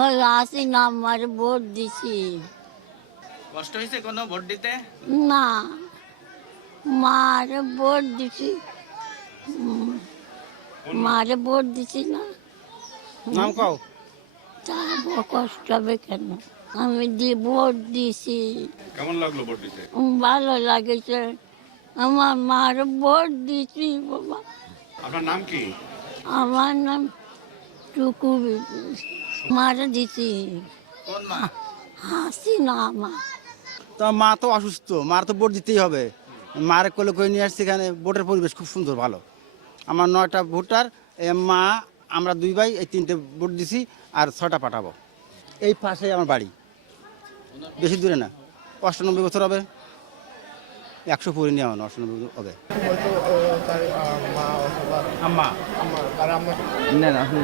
ওই আসি না আমার ভোট দিছি। কষ্ট হয়েছে কোনো ভোট দিতে? না, মারে ভোট দিছি। মারে ভোট দিছি না। নাম কও। তা কষ্ট হবে কেন? আমি ভোট দিছি। কেমন লাগলো ভোট দিতে? ভালো লাগেছে। আমার মার ভোট দিছি বাবা। আপনার নাম কি? আমার নাম টুকু বিবি। মারে দিছি। কোন মা? হাসি না আমার। তো মা তো অসুস্থ, মার তো ভোট দিতেই হবে। মারে কোলে করে নিয়ে আসছি এখানে, ভোটের পরিবেশ খুব সুন্দর ভালো। আমার 9টা ভোটার, মা, আমরা 2 ভাই, এই 3টে ভোট দিছি আর 6টা পাঠাবো। এই পাশে আমার বাড়ি, বেশি দূরে না, 98 বছর হবে। 100 পুরে নিয়ে আমার 98 হবে। আম্মা নেন আপনি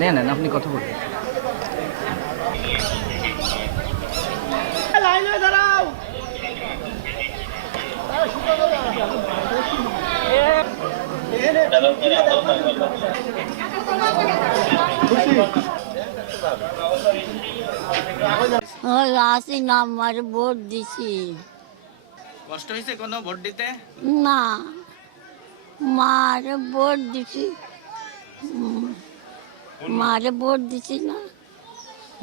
নেন আপনি কথা বলুন। ওই আসি না আমার ভোট দিছি। কষ্ট হয়েছে কোনো ভোট দিতে? না, মারে ভোট দিছি। মারে ভোট দিছি না।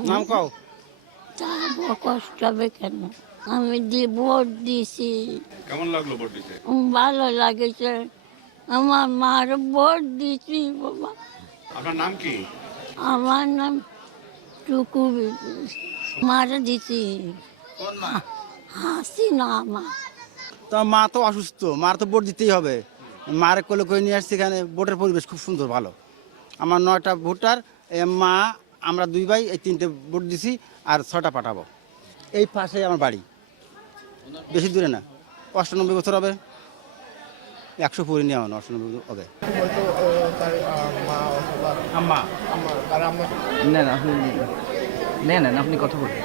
নাম কও। তা কষ্ট হবে কেন? আমি ভোট দিছি। কেমন লাগলো ভোট দিতে? ভালো লাগেছে। আমার মার ভোট দিছি বাবা। আপনার নাম কি? আমার নাম টুকু বিবি। মারে দিছি। কোন মা? হাসি না আমার। তো মা তো অসুস্থ, মার তো ভোট দিতেই হবে। মারে কোলে করে নিয়ে আসছি এখানে, ভোটের পরিবেশ খুব সুন্দর ভালো। আমার 9টা ভোটার, মা, আমরা 2 ভাই, এই 3টে ভোট দিছি আর 6টা পাঠাবো। এই পাশে আমার বাড়ি, বেশি দূরে না, 98 বছর হবে। 100 পুরে নিয়ে আমার 98 হবে। আম্মা নেন আপনি নেন আপনি কথা বলুন।